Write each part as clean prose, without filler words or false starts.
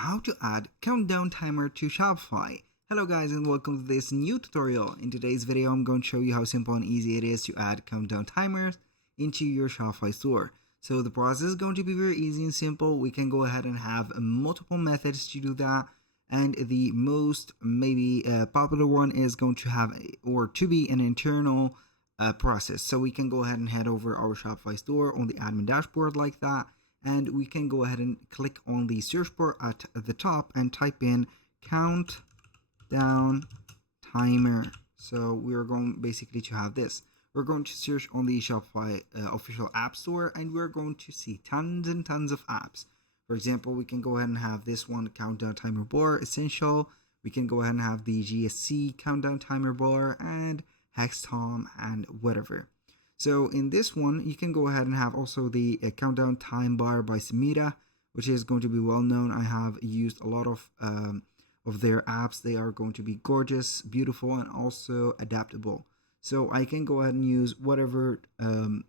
how to add countdown timer to Shopify. Hello guys and welcome to this new tutorial. In today's video I'm going to show you how simple and easy it is to add countdown timers into your Shopify store. So the process is going to be very easy and simple. We can go ahead and have multiple methods to do that, and the most popular one is going to have to be an internal process. So we can go ahead and head over our Shopify store on the admin dashboard like that, and we can go ahead and click on the search bar at the top and type in countdown timer. So we are going basically to have this. We're going to search on the Shopify official app store, and we're going to see tons and tons of apps. For example, we can go ahead and have this one, countdown timer bar essential. We can go ahead and have the GSC countdown timer bar and Hextom and whatever. So in this one, you can go ahead and have also the countdown time bar by Samita, which is going to be well known. I have used a lot of their apps. They are going to be gorgeous, beautiful, and also adaptable. So I can go ahead and use whatever,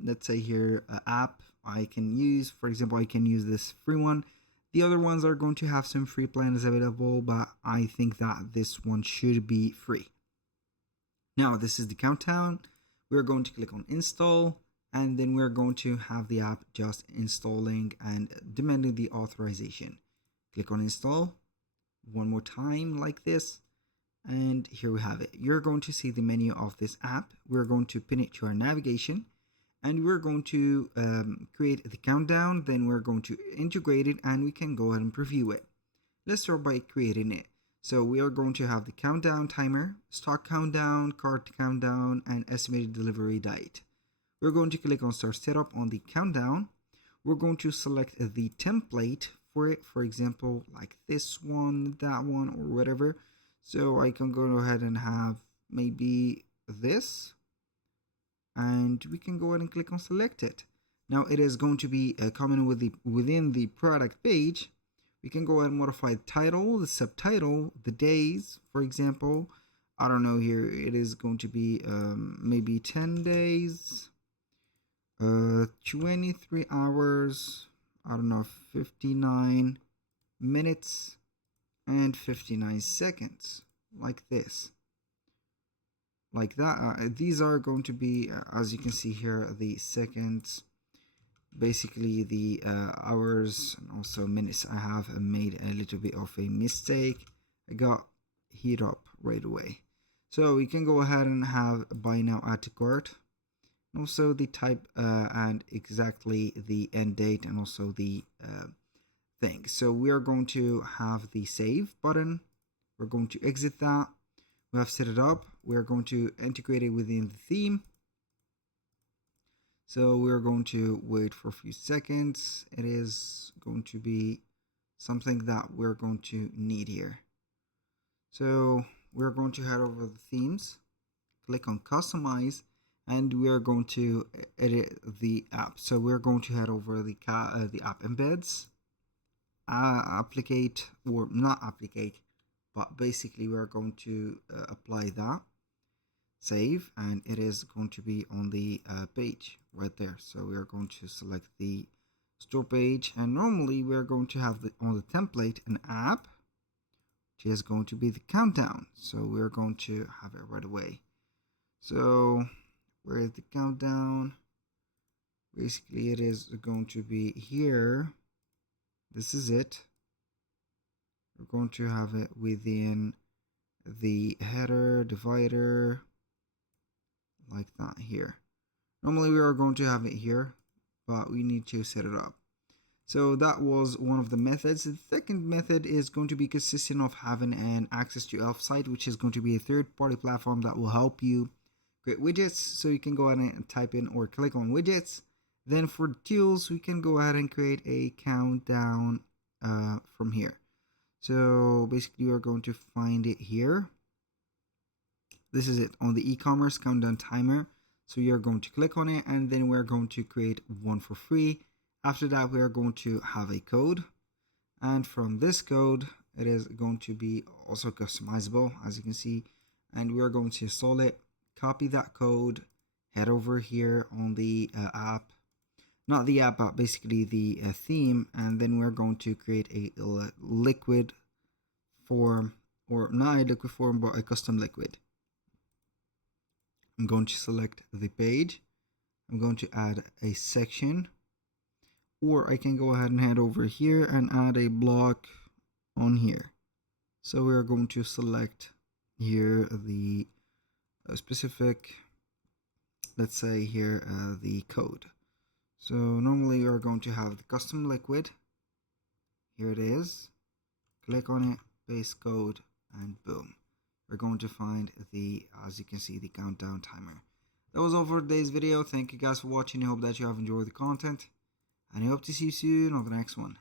let's say here, app I can use. For example, I can use this free one. The other ones are going to have some free plans available, but I think that this one should be free. Now, this is the countdown. We're going to click on install, and then we're going to have the app just installing and demanding the authorization. Click on install one more time like this, and here we have it. You're going to see the menu of this app. We're going to pin it to our navigation, and we're going to create the countdown. Then we're going to integrate it, and we can go ahead and preview it. Let's start by creating it. So we are going to have the countdown timer, stock countdown, cart countdown, and estimated delivery date. We're going to click on start setup on the countdown. We're going to select the template for it, for example, like this one, that one, or whatever. So I can go ahead and have maybe this, and we can go ahead and click on select it. Now it is going to be coming within the product page. We can go ahead and modify the title, the subtitle, the days, for example. I don't know, here it is going to be maybe 10 days, 23 hours, I don't know, 59 minutes and 59 seconds, like this, like that. These are going to be, as you can see here, the seconds, basically the hours and also minutes. I have made a little bit of a mistake. I got heat up right away. So we can go ahead and have buy now add to cart, and also the type and exactly the end date, and also the thing. So we are going to have the save button. We're going to exit that. We have set it up. We're going to integrate it within the theme. So we're going to wait for a few seconds. It is going to be something that we're going to need here. So we're going to head over the themes, click on customize, and we're going to edit the app. So we're going to head over the app embeds, applicate, or not applicate, but basically we're going to apply that, save, and it is going to be on the page right there. So we are going to select the store page, and normally we're going to have on the template an app, which is going to be the countdown. So we're going to have it right away. So where is the countdown? Basically it is going to be here. This is it. We're going to have it within the header divider, like that here. Normally we are going to have it here, but we need to set it up. So that was one of the methods. The second method is going to be consistent of having an access to Elf site, which is going to be a third-party platform that will help you create widgets. So you can go ahead and type in or click on widgets. Then for the tools, we can go ahead and create a countdown from here. So basically we're going to find it here. This is it on the e-commerce countdown timer. So you're going to click on it, and then we're going to create one for free. After that, we are going to have a code, and from this code, it is going to be also customizable, as you can see, and we are going to install it, copy that code, head over here on the app, not the app, but basically the theme, and then we're going to create a liquid form, or not a liquid form, but a custom liquid. I'm going to select the page. I'm going to add a section, or I can go ahead and head over here and add a block on here. So we're going to select here the specific, let's say here the code. So normally we are going to have the custom liquid. Here it is. Click on it, paste code, and boom. We're going to find the, as you can see, the countdown timer. That was all for today's video. Thank you guys for watching. I hope that you have enjoyed the content, and I hope to see you soon on the next one.